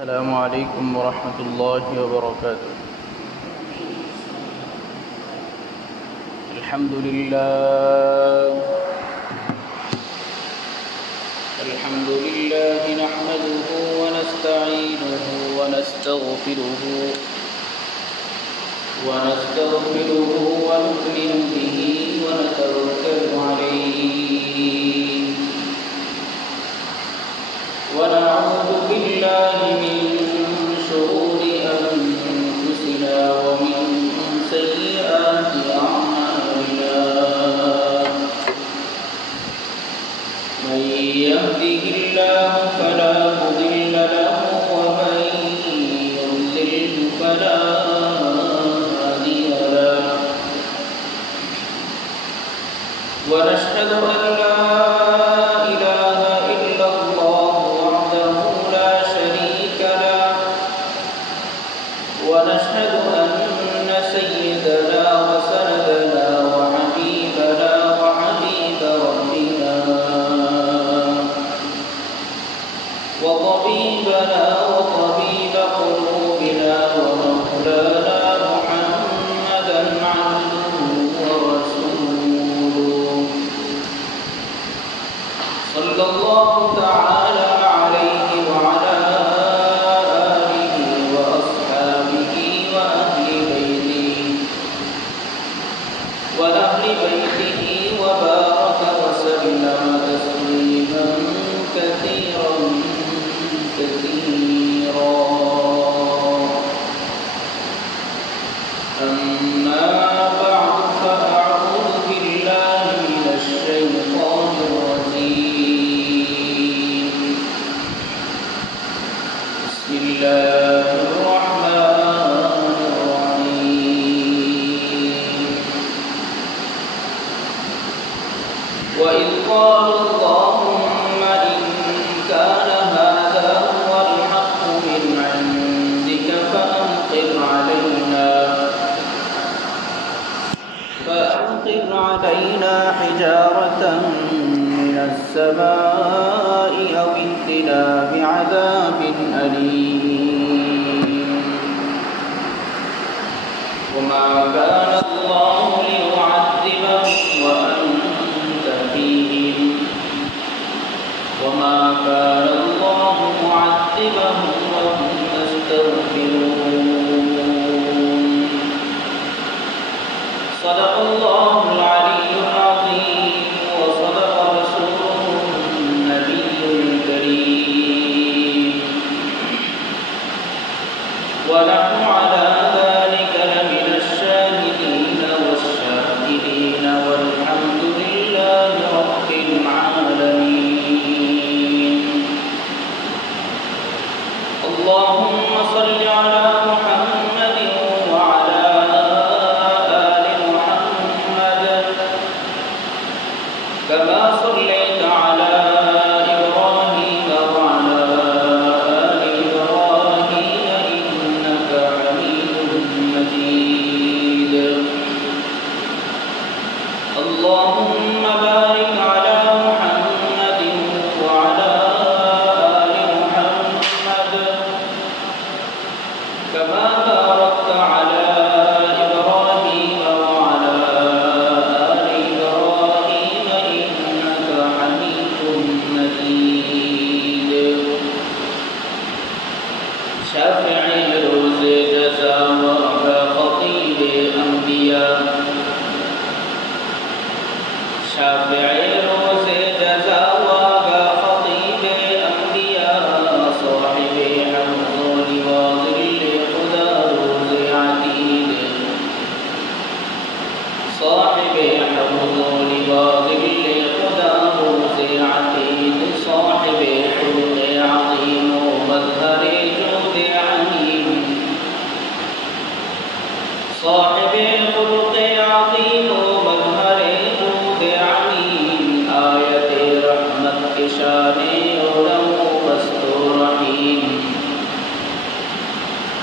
السلام عليكم ورحمة الله وبركاته. الحمد لله نحمده ونستعينه ونستغفره ونؤمن به ونتوكل عليه ونعوذ بالله من شرور أنفسنا ومن سيئات أعمالنا. من يهده الله فلا مضل له ومن يضلل فلا هادي له. ونشهد أن لا ونشهد أن سيدنا وسندنا وحبيبنا وحبيب ربنا وطبيبنا وطبيب قلوبنا ومولانا محمدا عبده ورسوله صلى الله تعالى عليه وعلى بيته وبارك وسلم تسليما كثيرا أما بعد فأعوذ بالله من الشيطان الرجيم. بسم الله الرحمن الرحيم. وإذ قالوا اللهم إن كان هذا هو الحق من عندك فأمطر علينا حجارة من السماء أو ائتنا بعذاب أليم. وما كان الله ليعذبهم وأنت فيهم وما كان الله معذبهم وهم يستغفرون. صدق الله العلي العظيم وصدق رسوله النبي الكريم ونحن على ذلك لمن الشاهدين والشاكرين والحمد لله رب العالمين. اللهم صل على محمد وعلى آل محمد كما صليت على إبراهيم وعلى آل إبراهيم إنك حميد مجيد. اللهم بارك على محمد وعلى آل محمد كما باركت على إبراهيم وعلى آل إبراهيم إنك حميد مجيد. شافعي روز جزا وخطيب أنبياء. شافعي روز جزا وخطيب أنبياء صاحب حوض وظل خدا روز عتيد. صاحب حوض وظل خدا روز عتيد. صاحب خلق عظيم ومظهر جود عميم. صاحب خلق عظيم ومظهر جود عميم. آية رحمت کے شان علم وسط رحیم.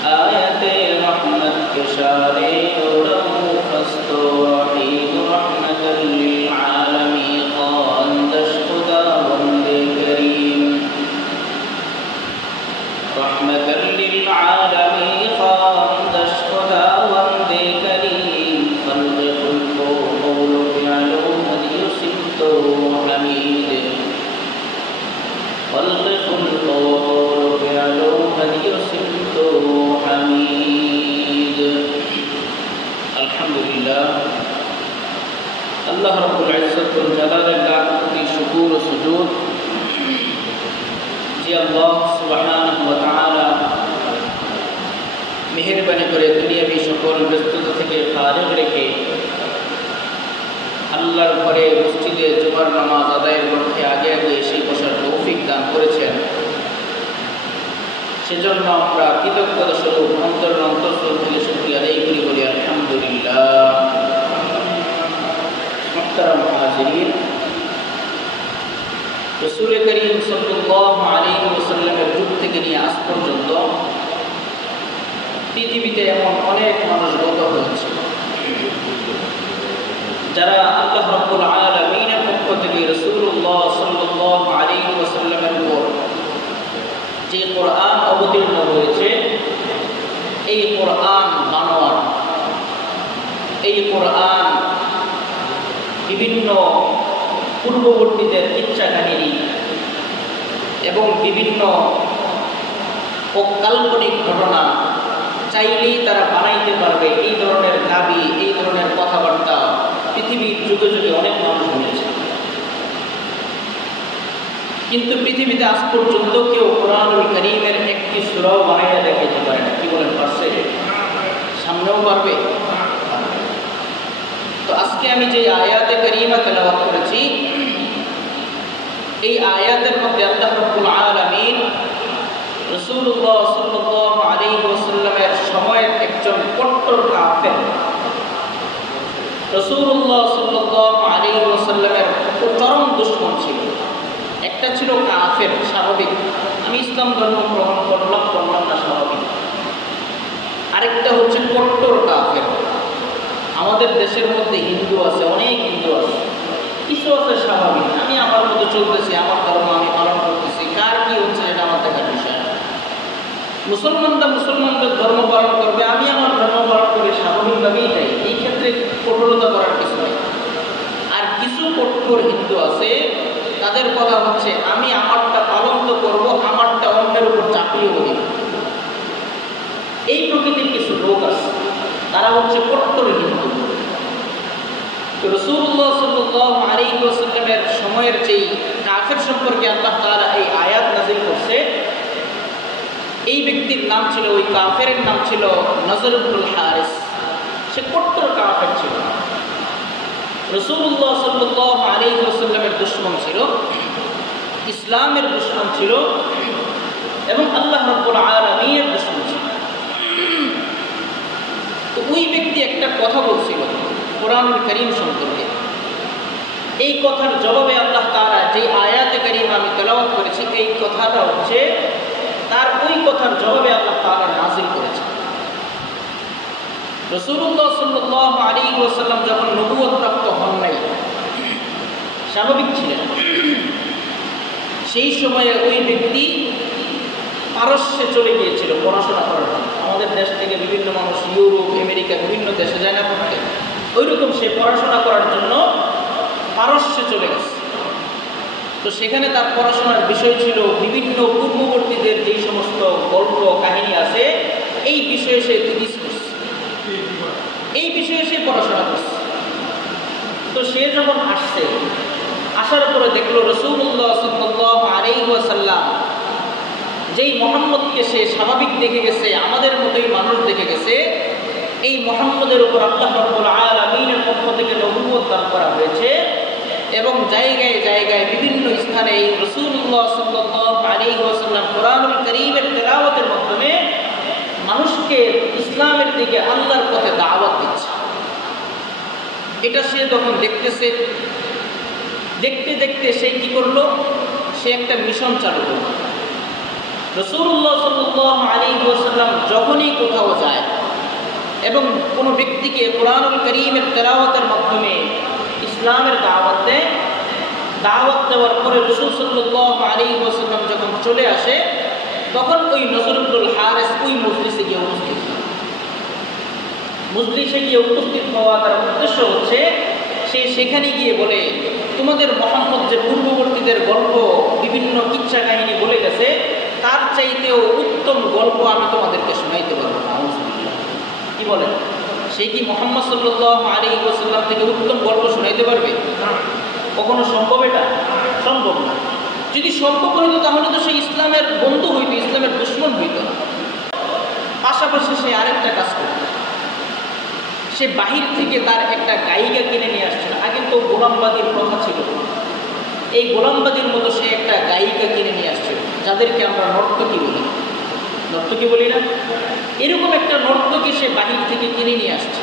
آية رحمت کے شان علم وسط رحیم. رحمة للعالمين قال تشهد وند كريم. رحمة للعالمين خاندش خداوند کریم خلق خلق و قول و فعل و هدی و سمت و حمید خلق خلق و قول و فعل و هدی و سمت و حمید الحمدللہ اللہ رب العزت والجلال کی شکر و سجود যে আল্লাহ সুবহানাহু ওয়া তাআলা মেহেরবানি করে দুনিয়াবি সকল ব্যস্ততা থেকে ফারিগ রেখে আল্লাহর ঘরে মসজিদে জুমার নামাজ আদায়ের লক্ষ্যে আগে আগে এসে বসার তৌফিক দান করেছেন, সেজন্য আমরা কৃতজ্ঞতা স্বরূপ অন্তরস্থল থেকে শুকরিয়া আদায় করি, বলি আলহামদুলিল্লাহ। মুহতারাম হাজিরিন, রাসূল করিম সাল্লাল্লাহু আলাইহি ওয়াসাল্লামের যুগ থেকে নিয়ে আজ পর্যন্ত পৃথিবীতে এমন অনেক মানুষ গত হয়েছে যারা আল্লাহ রাব্বুল আলামিনের পক্ষ থেকে রাসূলুল্লাহ সাল্লাল্লাহু আলাইহি ওয়াসাল্লামের উপর যে কোরআন অবতীর্ণ হয়েছে, এই কোরআন বানোয়ার, এই কোরআন বিভিন্ন পূর্ববর্তীদের ইচ্ছা কাহিনী এবং বিভিন্ন কাল্পনিক ঘটনা চাইলেই তারা বানাইতে পারবে, এই ধরনের দাবি, এই ধরনের কথাবার্তা পৃথিবীর যুগে যুগে অনেক মানুষ বলেছে। কিন্তু পৃথিবীতে আজ পর্যন্ত কেউ কোরআনুল কারীমের একটি সূরাও বানাইয়া দেখাইতে পারে না। কি বলেন, পারছে? সামনেও পারবে? তো আজকে আমি যে আয়াতে কারীমা তেলাওয়াত করেছি, এই আয়াতের মধ্যে আল্লাহ রাব্বুল আলামিন রাসূলুল্লাহ সাল্লাল্লাহু আলাইহি ওয়াসাল্লামের সময়ের একজন কট্টর কাফের, রাসূলুল্লাহ সাল্লাল্লাহু আলাইহি ওয়াসাল্লামের চরম দুশমন ছিল। একটা ছিল কাফের, স্বাভাবিক, আমি ইসলাম ধর্ম গ্রহণ করলাম না, স্বাভাবিক। আরেকটা হচ্ছে কট্টর কাফের। আমাদের দেশের মধ্যে হিন্দু আছে, অনেক হিন্দু আছে, কিছু আছে স্বাভাবিক, আমি আমার মতো চলতেছি, আমার ধর্ম আমি পালন করতেছি, কার কি হচ্ছে এটা আমার দেখার বিষয় না। মুসলমানদের ধর্ম পালন করবে, আমি আমার ধর্ম পালন করি, স্বাভাবিকভাবেই যাই, এই ক্ষেত্রে কঠোরতা করার কিছু নেই। আর কিছু কঠোর হিন্দু আছে, তাদের কথা হচ্ছে আমি আমারটা পালন তো করবো, আমারটা অন্যের উপর চাপিয়ে বলি। এই প্রকৃতির কিছু লোক আছে, তারা হচ্ছে কট্টর হিন্দু। তো রাসূলুল্লাহ সাল্লাল্লাহু আলাইহি ওয়াসাল্লামের সময়ের যেই কাফের সম্পর্কে আল্লাহ তাআলা এই আয়াত নাযিল করছে, এই ব্যক্তির নাম ছিল, ওই কাফেরের নাম ছিল নজর ইবনুল হারিস। সে কট্টর কাফের ছিল, রাসূলুল্লাহ সাল্লাল্লাহু আলাইহি ওয়াসাল্লামের দুশমন ছিল, ইসলামের দুশমন ছিল এবং আল্লাহ রাব্বুল আলামিনের দুশমন ছিল। তো ওই ব্যক্তি একটা কথা বলছিল কোরআনুল কারীম সম্পর্কে। এই কথার জবাবে আল্লাহ তাআলা যে আয়াতে কারীমা আমি তেলাওয়াত করেছি, এই কথাটা হচ্ছে তার ওই কথার জবাবে আল্লাহ তাআলা নাযিল করেছে। রাসূলুল্লাহ সাল্লাল্লাহু আলাইহি ওয়াসাল্লাম যখন নবুয়ত প্রাপ্ত হন নাই, স্বাভাবিক ছিলেন, সেই সময়ে ওই ব্যক্তি পারস্যে চলে গিয়েছিল পড়াশোনা করার জন্য। আমাদের দেশ থেকে বিভিন্ন মানুষ ইউরোপ, আমেরিকা, বিভিন্ন দেশে যায় না পড়তে, ওইরকম সে পড়াশোনা করার জন্য পারস্যে চলে গেছে। তো সেখানে তার পড়াশোনার বিষয় ছিল বিভিন্ন পূর্ববর্তীদের যেই সমস্ত গল্প কাহিনী আছে, এই বিষয়ে সে তিরিশ করছে, এই বিষয়ে সে পড়াশোনা করছে। তো সে যখন আসছে, আসার পরে দেখলো রাসূলুল্লাহ সাল্লাল্লাহু আলাইহি ওয়াসাল্লাম যেই মুহাম্মদকে সে স্বাভাবিক দেখে গেছে, আমাদের মতোই মানুষ দেখে গেছে, এই মুহাম্মদের উপর আল্লাহ রাব্বুল আলামিনের পক্ষ থেকে নবুয়ত দান করা হয়েছে এবং জায়গায় জায়গায় বিভিন্ন স্থানে এই রাসূলুল্লাহ সাল্লাল্লাহু আলাইহি ওয়াসাল্লাম কোরআনুল কারীমের তেলাওয়াতের মাধ্যমে মানুষকে ইসলামের দিকে, আল্লাহর পথে দাওয়াত দিচ্ছে। এটা সে যখন দেখতেছে, দেখতে দেখতে সে কি করলো, সে একটা মিশন চালু করলো। রাসূলুল্লাহ সাল্লাল্লাহু আলাইহি ওয়াসাল্লাম যখনই কোথাও যায় এবং কোনো ব্যক্তিকে কোরআনুল কারীমের তেলাওয়াতের মাধ্যমে ইসলামের দাওয়াত দেয়, দাওয়াত দেওয়ার পরে রাসূল সাল্লাল্লাহু আলাইহি ওয়াসাল্লাম যখন চলে আসে, তখন ওই নজর ইবনুল হারিস ওই মজলিসে গিয়ে উপস্থিত। মজলিসে গিয়ে উপস্থিত হওয়া তার উদ্দেশ্য হচ্ছে সে সেখানে গিয়ে বলে, তোমাদের মুহাম্মদ যে পূর্ববর্তীদের গল্প বিভিন্ন কিচ্ছা কাহিনী বলে গেছে, তার চাইতেও উত্তম গল্প আমি তোমাদেরকে শোনাইতে পারবো না। কি বলেন? সে কি মুহাম্মদ সাল্লাল্লাহু আলাইহি ওয়াসাল্লাম থেকে উত্তম গল্প শোনাইতে পারবে? কখনো সম্ভব? এটা সম্ভব না। যদি সম্ভব হইতো তাহলে তো সে ইসলামের বন্ধু হইতো, ইসলামের দুশমন হইতো না। পাশাপাশি সে আরেকটা কাজ করত, সে বাহির থেকে তার একটা গায়িকা কিনে নিয়ে আসছিল। আগে তো গোলামবাদীর প্রথা ছিল, এই গোলামবাদীর মতো সে একটা গায়িকা কিনে নিয়ে আসছিল, যাদেরকে আমরা নর্তকী বলি। নর্তকী বলি না? এরকম একটা নর্তকী সে বাহির থেকে কিনে নিয়ে আসছে।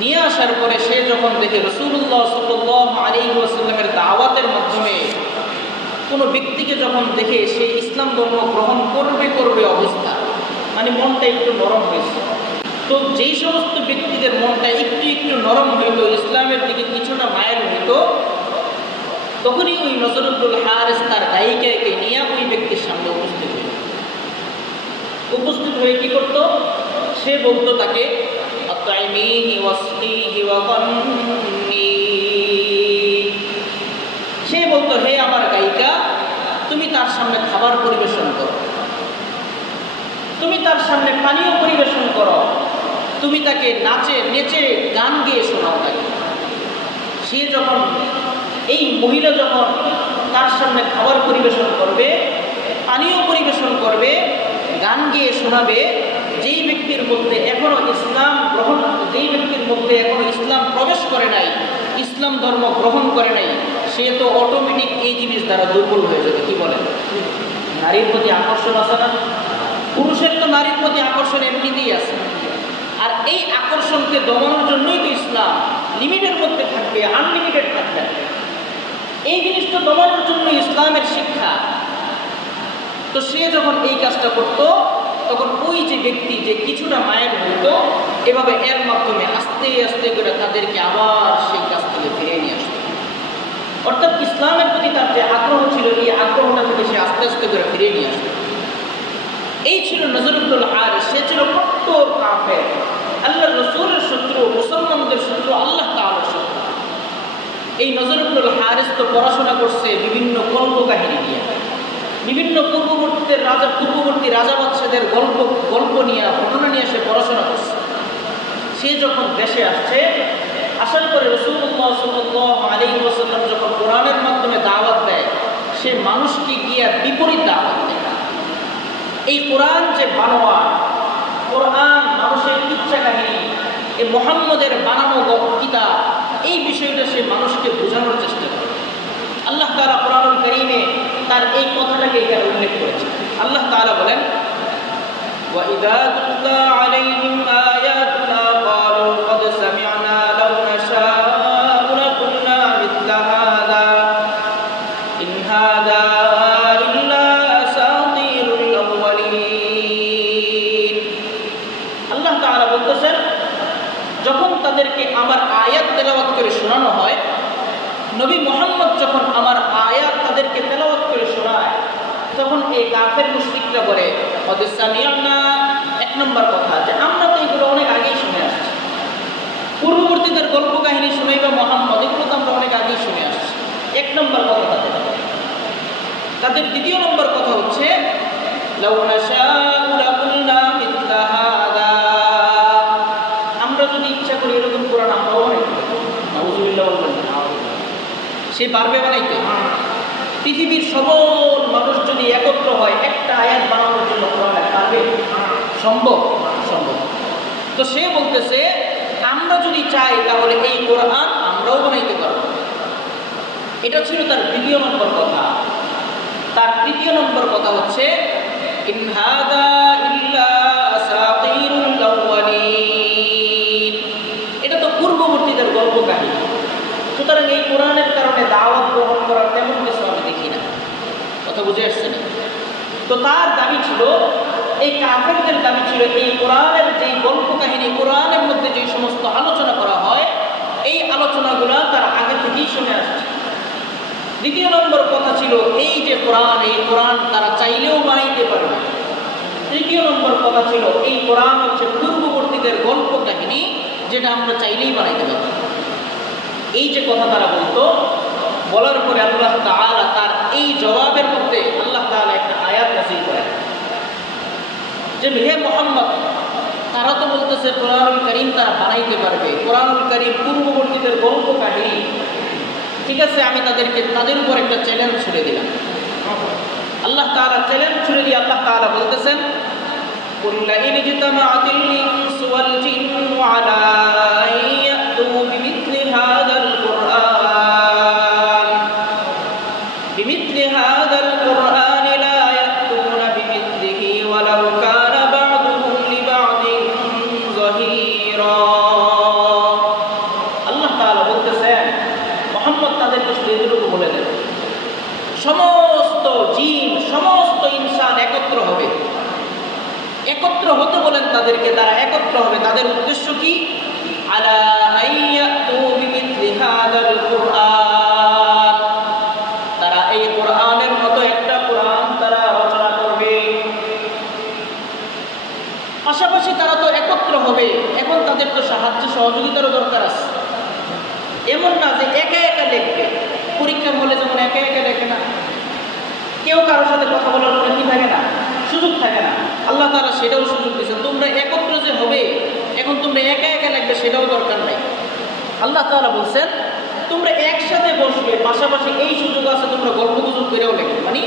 নিয়ে আসার পরে সে যখন দেখে রাসূলুল্লাহ সাল্লাল্লাহু আলাইহি ওয়াসাল্লামের দাওয়াতের মাধ্যমে কোনো ব্যক্তিকে যখন দেখে সে ইসলাম ধর্ম গ্রহণ করবে অবস্থা, মানে মনটা একটু নরম হয়েছে। তো যেই সমস্ত ব্যক্তিদের মনটা একটু নরম হইতো, ইসলামের দিকে কিছুটা মায়ের হইতো, তখনই ওই নজর ইবনুল হারিস তার গায়িকাকে নিয়ে ওই ব্যক্তির সামনে উপস্থিত হয়ে কি করত? সে বলতো তাকে, সে বলতো, হে আমার গায়িকা, তুমি তার সামনে খাবার পরিবেশন করো, তুমি তার সামনে পানীয় পরিবেশন করো, তুমি তাকে নেচে গান গেয়ে শোনাও তাকে। সে যখন, এই মহিলা যখন তার সামনে খাবার পরিবেশন করবে, পানীয় পরিবেশন করবে, গান গেয়ে শোনাবে, যেই ব্যক্তির মধ্যে এখনো ইসলাম প্রবেশ করে নাই, ইসলাম ধর্ম গ্রহণ করে নাই, সে তো অটোমেটিক এই জিনিস দ্বারা দুর্বল হয়ে যাবে। কি বলেন? নারীর প্রতি আকর্ষণ আছে না? পুরুষের তো নারীর প্রতি আকর্ষণ এমনিতেই আছে, আর এই আকর্ষণকে দমানোর জন্যই তো ইসলাম লিমিটের মধ্যে থাকবে, আনলিমিটেড থাকবে। এই জিনিসটা দমানোর জন্য ইসলামের শিক্ষা। তো সে যখন এই কাজটা করত, তখন ওই যে ব্যক্তি যে কিছুটা মায়ের হইতো, এভাবে এর মাধ্যমে আস্তে আস্তে করে তাদেরকে আবার সেই কাজ থেকে ফিরে নিয়ে আসতো। অর্থাৎ ইসলামের প্রতি তার যে আগ্রহ ছিল, এই আগ্রহটা থেকে সে আস্তে আস্তে করে ফিরে নিয়ে আসতো। এই ছিল নজর ইবনুল হারিস। সে ছিল কট্টর কাফের, আল্লাহর রাসূলের শত্রু, মুসলমানদের শত্রু, আল্লাহ তাআলার শত্রু। এই নজর ইবনুল হারিস তো পড়াশোনা করছে বিভিন্ন কল্পকাহিনী নিয়ে, বিভিন্ন পূর্ববর্তী রাজা বাদশাদের গল্প নিয়ে, ঘটনা নিয়ে সে পড়াশোনা করছে। সে যখন দেশে আসছে, আসার পরে রাসূলুল্লাহ সাল্লাল্লাহু আলাইহি ওয়াসাল্লাম যখন কোরআনের মাধ্যমে দাওয়াত দেয়, সে মানুষকে গিয়ে বিপরীত দাওয়াত দেয়। এই কোরআন যে বানোয়াট, কোরআন মানুষের কিচ্ছা কাহিনী, এই মুহাম্মদের বানানো কিতাব, এই বিষয়টা সে মানুষকে বোঝানোর চেষ্টা করে। আল্লাহ তাআলা কোরআনুল কারীমে তার এই কথাটাকে এখানে উল্লেখ করেছে। আল্লাহ তাআলা বলেন, وَإِذَا تُتْلَى عَلَيْهِمْ آيَاتُنَا قَالُوا قَدْ سَمِعْنَا لَوْ نَشَاءُ لَقُلْنَا مِثْلَ هَذَا إِنْ هَذَا إِلَّا أَسَاطِيرُ الْأَوَّلِينَ। আল্লাহ তাআলা বলতেছেন, যখন তাদেরকে আমার আয়াত তেলাওয়াত করে শোনানো হয়, নবী মুহাম্মদ যখন আমার আয়াত তাদেরকে তেলাওয়াত করে শোনায়, তখন এই কাফের মুশরিকরা বলে, কদ সামি'না, এক নম্বর কথা যে আমরা তো এগুলো অনেক আগেই শুনে আসছি, পূর্ববর্তীদের গল্প কাহিনী শুনাইবা মুহাম্মদ, এগুলো তো আমরা অনেক আগেই শুনে আসছি। এক নম্বর কথা তাদের। দ্বিতীয় নম্বর কথা হচ্ছে, লাউ নাশাউ লাকুলনা মিথলা হাযা, আমরা যদি ইচ্ছা করি এরকম কোরআন আমরাও বানাইতে পারি। নাউযুবিল্লাহ বলবেন না? সে পারবে বানাইতে? পৃথিবীর সকল মানুষ যদি একত্র হয় একটা আয়াত বানানোর জন্য, কোরআন পারবে? সম্ভব? সম্ভব। তো সে বলতেছে, আমরা যদি চাই তাহলে এই কোরআন আমরাও বানাইতে পারবো। এটা ছিল তার দ্বিতীয় নম্বর কথা। তার তৃতীয় নম্বর কথা হচ্ছে, ইন হাযা ইল্লা আসাতিরুল আউয়ালিন, এটা তো পূর্ববর্তীদের গল্প কাহিনী। সুতরাং এই কোরআনের কারণে দাওয়াত গ্রহণ করার তেমন কিছু আমি দেখি না। কথা বুঝে আসছে না? তো তার দাবি ছিল, এই কাফেরদের দাবি ছিল, এই কোরআনের যে গল্প কাহিনী, কোরআনের মধ্যে যে সমস্ত আলোচনা করা হয়, এই আলোচনাগুলো তার আগে থেকেই শুনে আসছে। দ্বিতীয় নম্বর কথা ছিল, এই যে কোরআন, এই কোরআন তারা চাই কথা ছিল এই কোরআন হচ্ছে পূর্ববর্তীদের গল্প কাহিনী, যেটা আমরা চাইলেই বানাইতে পারি। এই যে কথা তারা বলতো, বলার পরে আল্লাহ তাআলা তার এই জবাবের মধ্যে আল্লাহ তাআলা একটা আয়াত নাযিল করেন যে হে মুহাম্মদ, তারা তো বলতেছে কোরআনুল কারীম তারা বানাইতে পারবে, কোরআনুল কারীম পূর্ববর্তীদের গল্প কাহিনী। ঠিক আছে, আমি তাদের উপর একটা চ্যালেঞ্জ ছুড়ে দিলাম। আল্লাহ তাআলা চ্যালেঞ্জ ছুড়ে দিয়ে আল্লাহ তাআলা বলতেছেন, কুল লাইন ইজতামাআতিল ইনসু ওয়াল জিন্নু আলা আন ইয়াতু বিমিথলি হাযাল কুরআন লা ইয়াতুনা বিমিথলিহি ওয়ালাউ কানা বা'দুহুম লিবা'দিন যাহীরা। আল্লাহ তাআলা বলতেছেন, মুহাম্মদ তাদেরকে শুধু এটুকু বলে দেন, সমস্ত জিন সমস্ত ইনসান একত্র হবে, একত্র হতে বলেন তাদেরকে, তারা একত্র হবে। তাদের উদ্দেশ্য কি? আলা আইয়াতু বিমিথলি হাযাল কুরআন, তারা এই কোরআনের মতো একটা কোরআন তারা রচনা করবে। পাশাপাশি তারা তো একত্র হবে, এখন তাদের তো সাহায্য সহযোগিতারও দরকার আছে। এমন না যে একা একা লিখবে, পরীক্ষার হলে যেমন একা একা লেখে না, কেউ কারোর সাথে কথা বলার জন্য কি থাকে না, সুযোগ থাকে না। আল্লাহ তাআলা সেটাও সুযোগ দিয়েছেন, তোমরা একত্র যে হবে, এখন তোমরা একা একা লাগবে সেটাও দরকার নাই। আল্লাহ তাআলা বলছেন তোমরা একসাথে বসবে, পাশাপাশি এই সুযোগ আছে তোমরা গল্প গুজব করেও লিখবে, মানে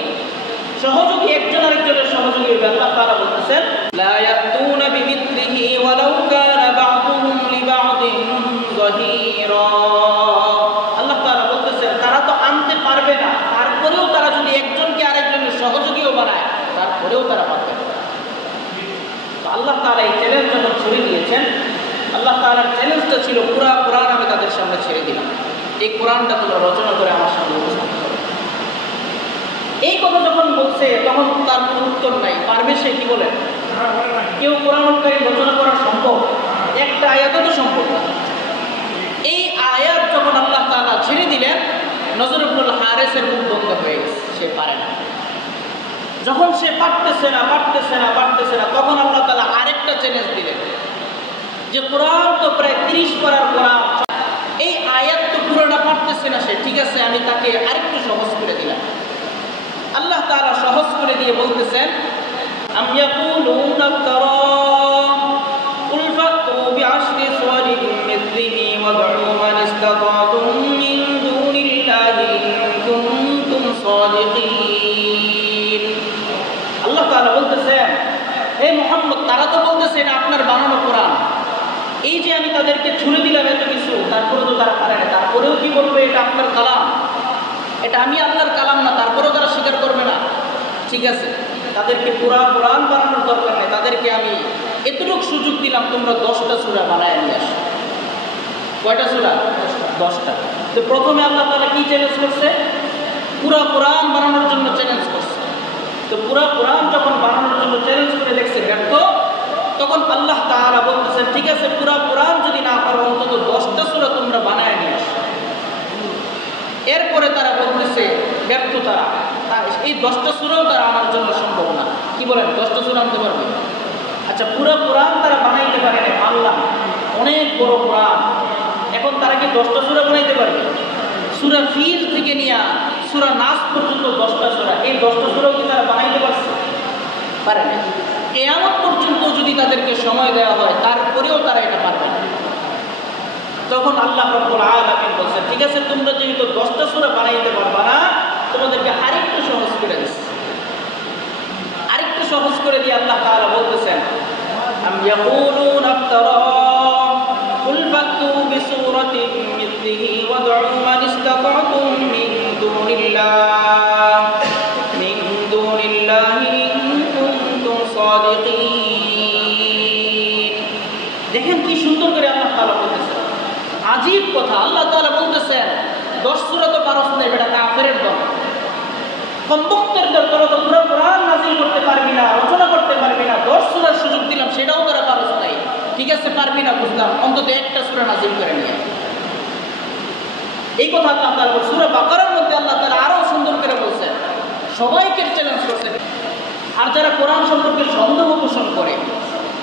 সহযোগী একজন আরেকজনের সহযোগী হবে। আল্লাহ তাআলা বলতেছেন লা ইয়াতুনা বিমিথলিহি ওয়ালাউ কানা বা'দুহুম লিবা'দিন যাহীরা। আল্লাহ তাআলা বলতেছেন তারা তো আনতে পারবে না, তারপরেও তারা যদি একজনকে আরেকজনের সহযোগীও বানায় তারপরেও তারা পারবে না। আল্লাহ তাআলা এই চ্যালেঞ্জ যখন ছুড়ে দিয়েছেন, আল্লাহ তাআলার চ্যালেঞ্জটা ছিল পুরা কোরআন আমি তাদের সামনে ছেড়ে দিলাম, এই কোরআনটা তোমরা রচনা করে আমার সামনে উপস্থাপন করো। এই কথা যখন বলছে তখন তার কোনো উত্তর নাই, পারবে সে কি বলে? কেউ কোরআনুল কারীম রচনা করা সম্ভব? একটা আয়াতও তো সম্ভব না। এই আয়াত যখন আল্লাহ তাআলা ছেড়ে দিলেন, নজর ইবনুল হারিসের মুখ বন্ধ হয়ে গেছে, সে পারে না। যখন সে পারতেছে না তখন আল্লাহ তাআলা আরেকটা চ্যালেঞ্জ দিলেন যে কোরআন তো প্রায় 30 পারার কোরআন, এই আয়াত তো পুরোটা পারতেছে না সে, ঠিক আছে আমি তাকে আরেকটু সহজ করে দিলাম। আল্লাহ তাআলা সহজ করে দিয়ে বলতেছেন আম ইয়াকুলুনা তারা কুল ফাতু বিআশরি সুওয়ারিন মিথলিহি ওয়াদউ মান ইসতাতাতুম মিন দুনিল্লাহি ইন কুনতুম সাদিকিন। আল্লাহ তাআলা বলতেছেন হে মুহাম্মদ, তারা তো বলতেছে এটা আপনার বানানো কোরআন, এই যে আমি তাদেরকে ছুড়ে দিলাম এত কিছু, তারপরেও তো তারা পারে না, তারপরেও কি বলবে এটা আপনার কালাম, এটা আমি আল্লাহর কালাম না, তারপরেও তারা স্বীকার করবে না। ঠিক আছে, তাদেরকে পুরা কোরআন বানানোর দরকার নেই, তাদেরকে আমি এতটুকু সুযোগ দিলাম, তোমরা 10টা সূরা বানায় নিয়ে আসো। কয়টা সূরা? 10টা। তো প্রথমে আল্লাহ তাআলা কি চ্যালেঞ্জ করছে? পুরা কোরআন বানানোর জন্য চ্যালেঞ্জ করছে। তো পুরা কোরআন যখন বানানোর জন্য চ্যালেঞ্জ করে দেখছে ব্যর্থ, তখন আল্লাহ তাআলা বলতেছেন ঠিক আছে পুরা কোরআন যদি না পারো অন্তত 10টা সূরা তোমরা বানায় নিয়ে আসো। এরপরে তারা বলতেছে ব্যর্থ, তারা এই 10টা সূরাও তারা আমার জন্য সম্ভব না। কি বলেন, 10টা সূরা আনতে পারবে? আচ্ছা, পুরো কোরআন তারা বানাইতে পারে না, আল্লাহ অনেক বড় কোরআন, এখন তারা কি 10টা সূরা বানাইতে পারবে? সূরা ফিল থেকে নিয়ে সূরা নাস পর্যন্ত 10টা সূরা, এই 10টা সূরাও কি তারা বানাইতে পারছে? পারে না। কিয়ামত পর্যন্ত যদি তাদেরকে সময় দেওয়া হয় তারপরেও তারা এটা পারবে না। তখন আল্লাহ রাব্বুল আলামিন বলেন ঠিক আছে তোমরা যেহেতু 10টা সূরা বানাইতে পারবা না, তোমাদেরকে আরেকটু সহজ করে দিচ্ছি। আরেকটু সহজ করে দিয়ে আল্লাহ তাআলা বলতেছেন আম ইয়াকুলুনা ইফতারা কুল ফাতু বিসূরাতিন মিথলিহি ওয়াদউ মান ইসতাতাতুম মিন দুনিল্লাহি ইন কুনতুম সাদিকিন। দেখেন কি সুন্দর করে আল্লাহ তাআলা বলতেছেন, আজীব কথা। আল্লাহ তাআলা বলতেছেন 10 সূরা তো পারস না, এটা কাফেরের দল, কমবক্তের দল, তোরা তো পুরো কোরআন নাযিল করতে পারবি না, রচনা করতে পারবি না, 10 সূরার সুযোগ দিলাম সেটাও তোরা পারস নাই। ঠিক আছে পারবি না বুঝলাম, অন্তত একটা সূরা নাযিল করে নিয়ে। এই কথা আল্লাহ তাআলা সূরা বাকারার মধ্যে আল্লাহ তাআলা আরো সুন্দর করে বলছেন, সবাইকে চ্যালেঞ্জ করছেন। আর যারা কোরআন সম্পর্কে সন্দেহ পোষণ করে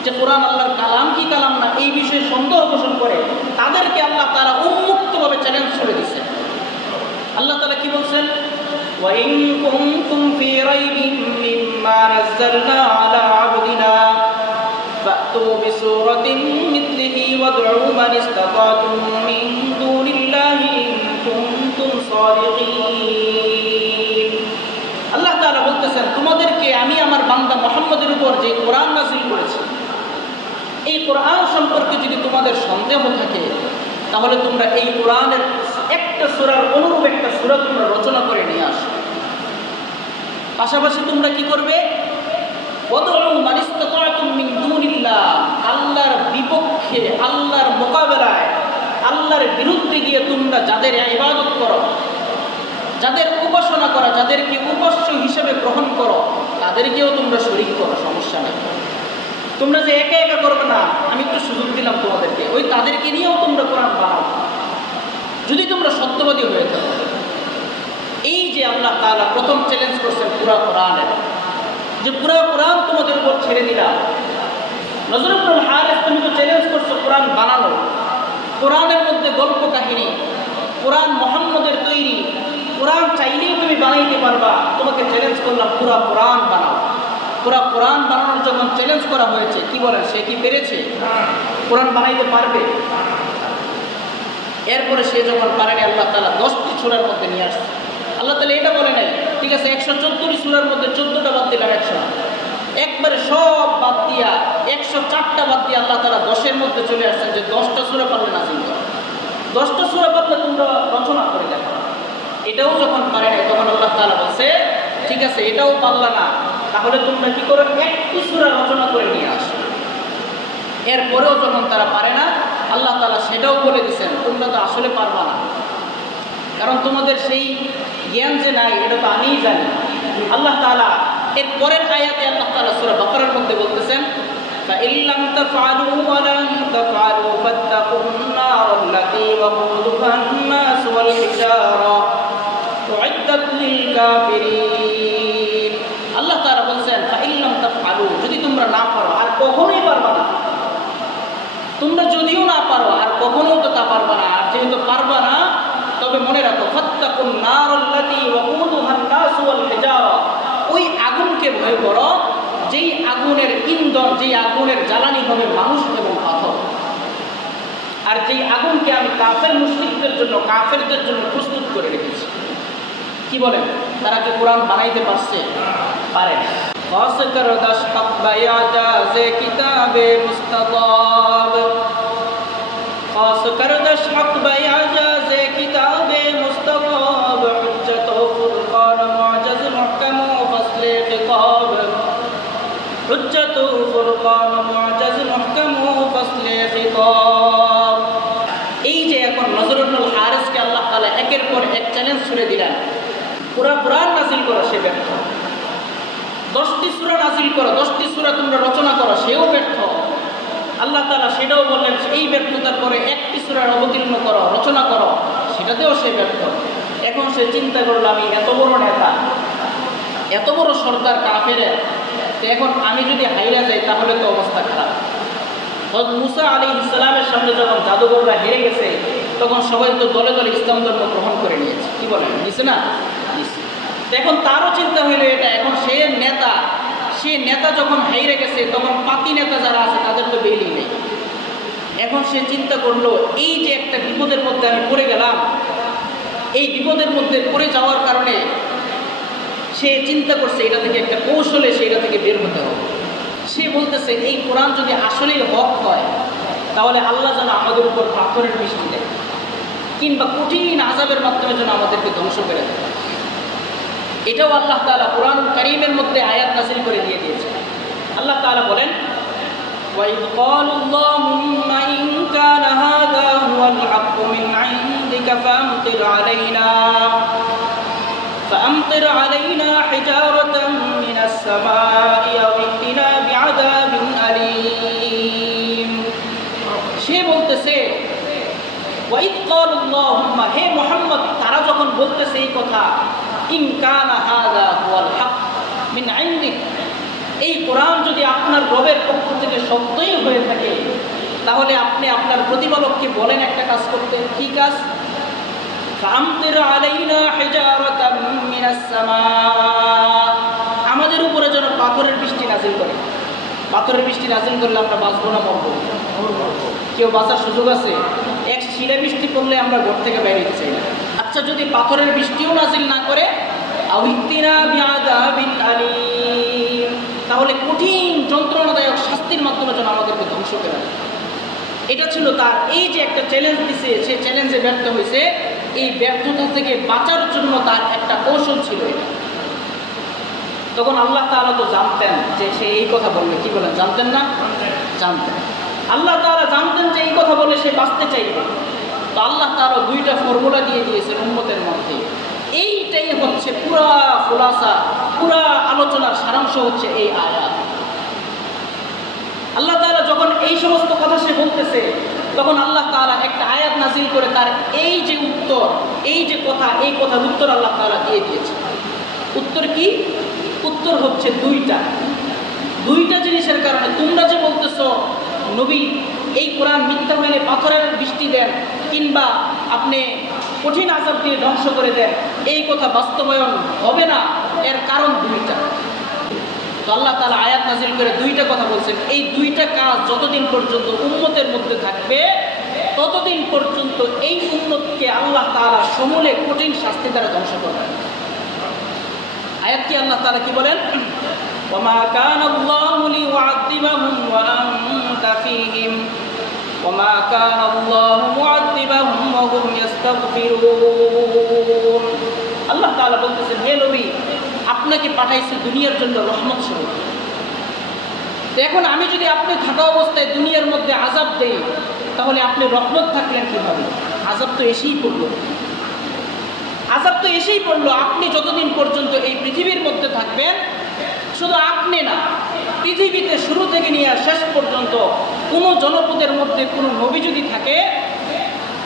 যে কোরআন আল্লাহর কালাম কি কালাম না এই বিষয়ে সন্দেহ পোষণ করে, তাদেরকে আল্লাহ তাআলা উন্মুক্তভাবে চ্যালেঞ্জ করে দিচ্ছেন। আল্লাহ তাআলা কি বলছেন? وَإِن كُنتُمْ فِي رَيْبٍ مِّمَّا نَزَّلْنَا عَلَىٰ عَبْدِنَا فَأْتُوا بِسُورَةٍ مِّثْلِهِ وَادْعُوا مَنِ اسْتَطَعْتُم مِّن دُونِ اللَّهِ إِن كُنتُمْ صَادِقِينَ। আল্লাহ তাআলা বলতেছেন, তোমাদেরকে আমি আমার বান্দা মুহাম্মদের উপর যে কোরআন নাযিল করেছি, এই কোরআন সম্পর্কে যদি তোমাদের সন্দেহ থাকে, তাহলে তোমরা এই কোরআনের একটা সূরার অনুরূপ একটা সূরা তোমরা রচনা করে নিয়ে আসো। পাশাপাশি তোমরা কি করবে? ওয়াদউ মান ইসতাতা'তুম মিন দুনিল্লাহ, আল্লাহর বিপক্ষে, আল্লাহর মোকাবেলায়, আল্লাহর বিরুদ্ধে গিয়ে তোমরা যাদের ইবাদত করো, যাদের উপাসনা করো, যাদেরকে উপাস্য হিসেবে গ্রহণ করো, তাদেরকেও তোমরা শরীক করো, সমস্যা নেই। তোমরা যে একা একা করবে না, আমি একটু সুযোগ দিলাম তোমাদেরকে, ওই তাদেরকে নিয়েও তোমরা কোরআন বানাও, যদি তোমরা সত্যবাদী হয়ে থাকো। এই যে আল্লাহ তাআলা প্রথম চ্যালেঞ্জ করছেন পুরা কোরআনের, যে পুরা কোরআন তোমাদের উপর ছেড়ে দিলাম। নজর ইবনুল হারিস, তুমি তো চ্যালেঞ্জ করছো কোরআন বানানো, কোরআনের মধ্যে গল্প কাহিনী, কোরআন মুহাম্মদের তৈরি, কোরআন চাইলেই তুমি বানাইতে পারবা, তোমাকে চ্যালেঞ্জ করলাম পুরা কোরআন বানাও। পুরা কোরআন বানানোর যখন চ্যালেঞ্জ করা হয়েছে, কি বলেন, সে কি পেরেছে? কোরআন বানাইতে পারবে? এরপরে সে যখন পারেনি, আল্লাহ তাআলা 10টি সূরার মধ্যে নিয়ে আসছে। আল্লাহ তাআলা এটা বলে নাই, ঠিক আছে 114টি সূরার মধ্যে 14টা বাদ দিলাম, 100 একবারে সব বাদ দিয়া 104টা বাদ দিয়ে আল্লাহ তাআলা 10-এর মধ্যে চলে আসছেন যে 10টা সূরা পারলে নাযিল করো, 10টা সূরা পারলে তোমরা রচনা করে দেখো। এটাও যখন পারে নাই, তখন আল্লাহ তাআলা বলছে, ঠিক আছে এটাও পারলা না, তাহলে তোমরা কি করো, একটি সূরা রচনা করে নিয়ে আসো। এরপরেও যখন তারা পারে না, আল্লাহ তাআলা সেটাও বলে দিয়েছেন, তোমরা তো আসলে পারবা না, কারণ তোমাদের সেই জ্ঞান যে নাই এটা তো আমিই জানি। আল্লাহ তাআলা এর পরের আয়াতে আল্লাহ তাআলা সূরা বাকারার মধ্যে বলতেছেন, فَإِن لَّمْ تَفْعَلُوا وَلَن تَفْعَلُوا فَاتَّقُوا النَّارَ الَّتِي وَقُودُهَا النَّاسُ وَالْحِجَارَةُ أُعِدَّتْ لِلْكَافِرِينَ। আল্লাহ তাআলা বলছেন, فَإِن لَّمْ تَفْعَلُوا, যদি তোমরা না পারো, আর কখনোই পারবা না, তোমরা যদিও না পারো আর কখনো তো তা পারবা না, আর যেহেতু পারবা না, তবে মনে রাখো, ফাত্তাকুন নারাল্লাতী ওয়াকুদুহান নাসু ওয়াল হিজারা, ওই আগুনকে ভয় করো যেই আগুনের ইন্ধন, যেই আগুনের জ্বালানি হবে মানুষ এবং পাথর, আর যেই আগুনকে আমি কাফের মুশরিকদের জন্য, কাফেরদের জন্য প্রস্তুত করে রেখেছি। কি বলেন, তারা কি কোরআন বানাইতে পারছে? পারে না। খাস কর দশক বায়াজাজ কিতাবে মুস্তাতাব, খাস কর দশক বায়াজাজ কিতাবে মুস্তাতাব, হুজ্জত ফুরকান মুআজাজ মুহকাম ফসল খিতাব, হুজ্জত ফুরকান মুআজাজ মুহকাম ফসল খিতাব। এই যে এখন নজর ইবনুল হারিসকে আল্লাহ তাআলা একের পর এক চ্যালেঞ্জ ছুড়ে দিলেন, পুরা কোরআন নাযিল করা সে ব্যর্থ, 10টি সূরা নাযিল করো, 10টি সূরা তোমরা রচনা করো, সেও ব্যর্থ। আল্লাহ তাআলা সেটাও বললেন, এই ব্যর্থতার পরে একটি সূরা অবতীর্ণ করো, রচনা করো, সেটাতেও সে ব্যর্থ। এখন সে চিন্তা করলো, আমি এত বড় নেতা, এত বড় সর্দার কাফেরের, তো এখন আমি যদি হাইরা যাই তাহলে তো অবস্থা খারাপ। হযরত মুসা আলাইহিস সালামের সামনে যখন জাদুঘররা হেরে গেছে, তখন সবাই তো দলে দলে ইসলাম ধর্ম গ্রহণ করে নিয়েছে। কি বলেন, নিছে না? এখন তারও চিন্তা হইলো এটা, এখন সে নেতা, সে নেতা যখন হাইরে গেছে, তখন পাতি নেতা যারা আছে তাদের তো বেইলি নেই। এখন সে চিন্তা করলো, এই যে একটা বিপদের মধ্যে আমি পড়ে গেলাম, এই বিপদের মধ্যে পড়ে যাওয়ার কারণে সে চিন্তা করছে এটা থেকে একটা কৌশলে সে এটা থেকে বের হতে হবে। সে বলতেছে, এই কোরআন যদি আসলেই হক হয়, তাহলে আল্লাহ যেন আমাদের উপর পাথরের বৃষ্টি দেয়, কিংবা কঠিন আযাবের মাধ্যমে যেন আমাদেরকে ধ্বংস করে দেয়। এটাও আল্লাহ তাআলা কোরআন কারীমের মধ্যে আয়াত নাযিল করে দিয়ে দিয়েছেন। আল্লাহ তাআলা বলেন, وَإِذْ قَالُوا اللَّهُمَّ إِنْ كَانَ هَذَا هُوَ الْحَقُّ مِنْ عِنْدِكَ فَأَمْطِرْ عَلَيْنَا حِجَارَةً مِنَ السَّمَاءِ أَوْ ائْتِنَا بِعَذَابٍ أَلِيمٍ। সে বলতেছে, وَإِذْ قَالُوا اللَّهُمَّ, হে মুহাম্মদ, তারা যখন বলতেছে এই কথা, ইন কানা হাযা হুয়াল হক মিন ইনদিক, এই কোরআন যদি আপনার রবের পক্ষ থেকে সত্যই হয়ে থাকে, তাহলে আপনি আপনার প্রতিপালককে বলেন একটা কাজ করতে। কি কাজ? ফামতির আলাইনা হিজারাতাম মিনাস সামা, আমাদের উপরে যেন পাথরের বৃষ্টি নাযিল করে। পাথরের বৃষ্টি নাযিল করলে আমরা বাঁচবো না মরবো? কেউ বাঁচার সুযোগ আছে? এক শিলা বৃষ্টি পড়লে আমরা ঘর থেকে বেরিয়ে চাই না। আচ্ছা, যদি পাথরের বৃষ্টিও নাযিল না করে, আউইতিনা বিআযাবিন আলীম, তাহলে কঠিন যন্ত্রণাদায়ক শাস্তির মাধ্যমে যেন আমাদেরকে ধ্বংস করে দেয়। এটা ছিল তার, এই যে একটা চ্যালেঞ্জ দিছে, সে চ্যালেঞ্জে ব্যর্থ হয়েছে। এই ব্যর্থতা থেকে বাঁচার জন্য তার একটা কৌশল ছিল এটা। তখন আল্লাহ তাআলা তো জানতেন যে সে এই কথা বলবে। কি বলেন? জানতেন না? জানতেন। আল্লাহ তাআলা জানতেন যে এই কথা বলে সে বাঁচতে চাইবে। তো আল্লাহ তাআলা দুইটা ফর্মুলা দিয়ে দিয়েছেন উম্মতের মধ্যে। এইটাই হচ্ছে পুরা খুলাসা, পুরা আলোচনার সারাংশ হচ্ছে এই আয়াত। আল্লাহ তাআলা যখন এই সমস্ত কথা সে বলতেছে, তখন আল্লাহ তাআলা একটা আয়াত নাযিল করে তার এই যে উত্তর, এই যে কথা, এই কথার উত্তর আল্লাহ তাআলা দিয়ে দিয়েছে। উত্তর কি? উত্তর হচ্ছে দুইটা জিনিসের কারণে। তোমরা যে বলতেছো নবী এই কোরআন মিথ্যা হইলে পাথরের বৃষ্টি দেন কিংবা আপনি কঠিন আযাব দিয়ে ধ্বংস করে দেন, এই কথা বাস্তবায়ন হবে না। এর কারণ দুইটা। তো আল্লাহ তাআলা আয়াত নাযিল করে দুইটা কথা বলছেন। এই দুইটা কাজ যতদিন পর্যন্ত উম্মতের মধ্যে থাকবে, ততদিন পর্যন্ত এই উম্মতকে আল্লাহ তাআলা সমূলে কঠিন শাস্তি দ্বারা ধ্বংস করবেন। আয়াত কি? আল্লাহ তাআলা কি বলেন? ওয়ামা কানাল্লাহু লিউআযিবাহুম ওয়া আনতা ফীহিম ওয়ামা কানাল্লাহু মুআযিবাহুম ওয়া হুম ইস্তাগফিরুন। আল্লাহ তাআলা বলতেছেন, হে নবী, আপনাকে পাঠাইছে দুনিয়ার জন্য রহমত স্বরূপ। এখন আমি যদি আপনি থাকা অবস্থায় দুনিয়ার মধ্যে আযাব দেই, তাহলে আপনি রহমত থাকলেন কিভাবে? আযাব তো এসেই পড়লো। আযাব তো এসেই পড়লো। আপনি যতদিন পর্যন্ত এই পৃথিবীর মধ্যে থাকবেন, শুধু আপনি না, পৃথিবীতে শুরু থেকে নিয়ে শেষ পর্যন্ত কোনো জনপদের মধ্যে কোনো নবী যদি থাকে,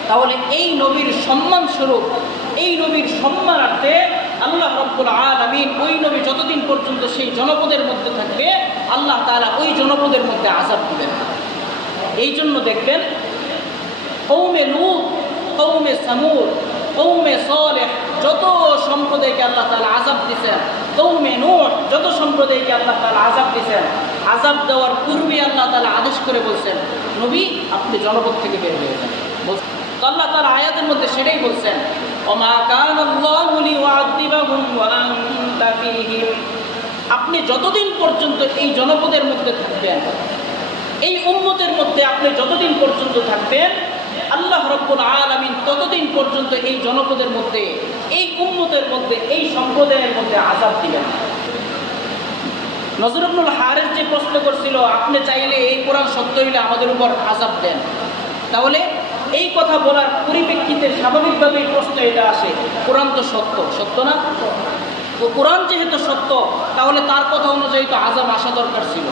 তাহলে এই নবীর সম্মান স্বরূপ, এই নবীর সম্মানার্থে আল্লাহ রাব্বুল আলামিন ওই নবী যতদিন পর্যন্ত সেই জনপদের মধ্যে থাকবে, আল্লাহ তাআলা ওই জনপদের মধ্যে আযাব দিবেন। এই জন্য দেখবেন কওমে লূত, কওমে সামূদ, কওমে সালেহ যত সম্প্রদায়কে আল্লাহ তাআলা আযাব দিয়েছেন, কওমে নূহ যত সম্প্রদায়কে আল্লাহ তাআলা আযাব দিয়েছেন, আযাব দেওয়ার পূর্বে আল্লাহ তাআলা আদেশ করে বলছেন, নবী আপনি জনপদ থেকে বের হয়ে যান। তো আল্লাহ তাআলা আয়াতের মধ্যে সেটাই বলছেন, ওমা কানাল্লাহু লিউআযিবাহুম ওয়া আনতা ফীহিম, আপনি যতদিন পর্যন্ত এই জনপদের মধ্যে থাকবেন, এই উম্মতের মধ্যে আপনি যতদিন পর্যন্ত থাকবেন, আল্লাহ রাব্বুল আলামিন ততদিন পর্যন্ত এই জনপদের মধ্যে, এই উম্মতের মধ্যে, এই সম্প্রদায়ের মধ্যে আযাব দিবেন। নজর ইবনুল হারিস যে প্রশ্ন করছিল, আপনি চাইলে এই কোরআন সত্য হইলে আমাদের উপর আযাব দেন, তাহলে এই কথা বলার পরিপ্রেক্ষিতে স্বাভাবিকভাবেই প্রশ্ন এটা আসে, কোরআন তো সত্য, সত্য না? তো কোরআন যেহেতু সত্য, তাহলে তার কথা অনুযায়ী তো আযাব আসা দরকার ছিল।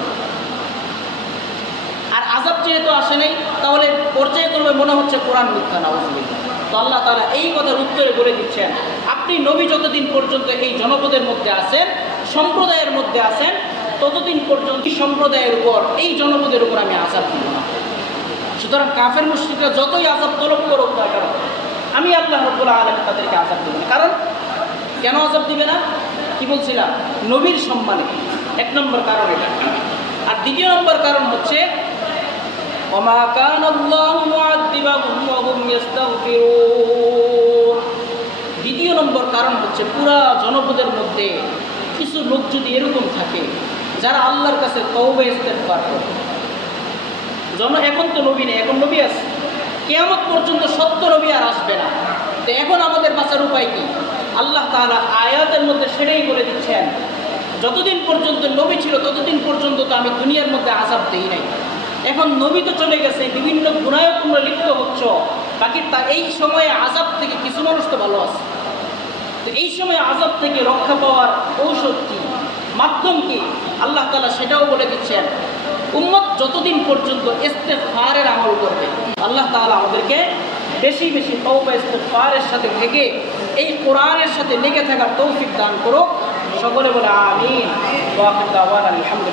আর আযাব যেহেতু আসে নাই, তাহলে পর্যায়ক্রমে মনে হচ্ছে কোরআন মিথ্যা। নাউযুবিল্লাহ। তো আল্লাহ তাআলা এই কথার উত্তরে বলে দিচ্ছেন, আপনি নবী যতদিন পর্যন্ত এই জনপদের মধ্যে আছেন, সম্প্রদায়ের মধ্যে আছেন, ততদিন পর্যন্ত এই সম্প্রদায়ের উপর, এই জনপদের উপর আমি আযাব দিব না। সুতরাং কাফের মুশরিকরা যতই আযাব তলব করুক না কেন, আমি আল্লাহ রাব্বুল আলামিন তাদেরকে আযাব দিব না। কারণ কেন আযাব দিবে না? কি বলছিলাম? নবীর সম্মানে। এক নম্বর কারণ এটা। আর দ্বিতীয় নম্বর কারণ হচ্ছে ওমা কানাল্লাহু মুআযিবাহুম ওয়া হুম ইস্তাগফিরুন। দ্বিতীয় নম্বর কারণ হচ্ছে পুরা জনপদের মধ্যে কিছু লোক যদি এরকম থাকে যারা আল্লাহর কাছে তওবা ইস্তেগফার করে। এখন তো নবী নেই, এখন নবী আছে, কিয়ামত পর্যন্ত সত্য নবী আর আসবে না। তো এখন আমাদের বাঁচার উপায় কি? আল্লাহ তাআলা আয়াতের মধ্যে সেটাই বলে দিচ্ছেন, যতদিন পর্যন্ত নবী ছিল ততদিন পর্যন্ত তো আমি দুনিয়ার মধ্যে আযাব দেই নাই। এখন নবী তো চলে গেছে, বিভিন্ন গুনাহে তোমরা লিপ্ত হচ্ছ, বাকি তা এই সময়ে আযাব থেকে কিছু মানুষ তো ভালো আছে। তো এই সময় আযাব থেকে রক্ষা পাওয়ার ঔষধ কি, মাধ্যম কি, আল্লাহ তাআলা সেটাও বলে দিচ্ছেন। উম্মত যতদিন পর্যন্ত ইস্তেগফারের আমল করবে, আল্লাহ তাআলা আমাদেরকে বেশি বেশি তওবা ইস্তেগফারের সাথে থেকে এই কোরআনের সাথে লেগে থাকার তৌফিক দান করুক। সকলে বলে আমিন। ওয়া আখিরু দাওয়ানা আলহামদুলিল্লাহ।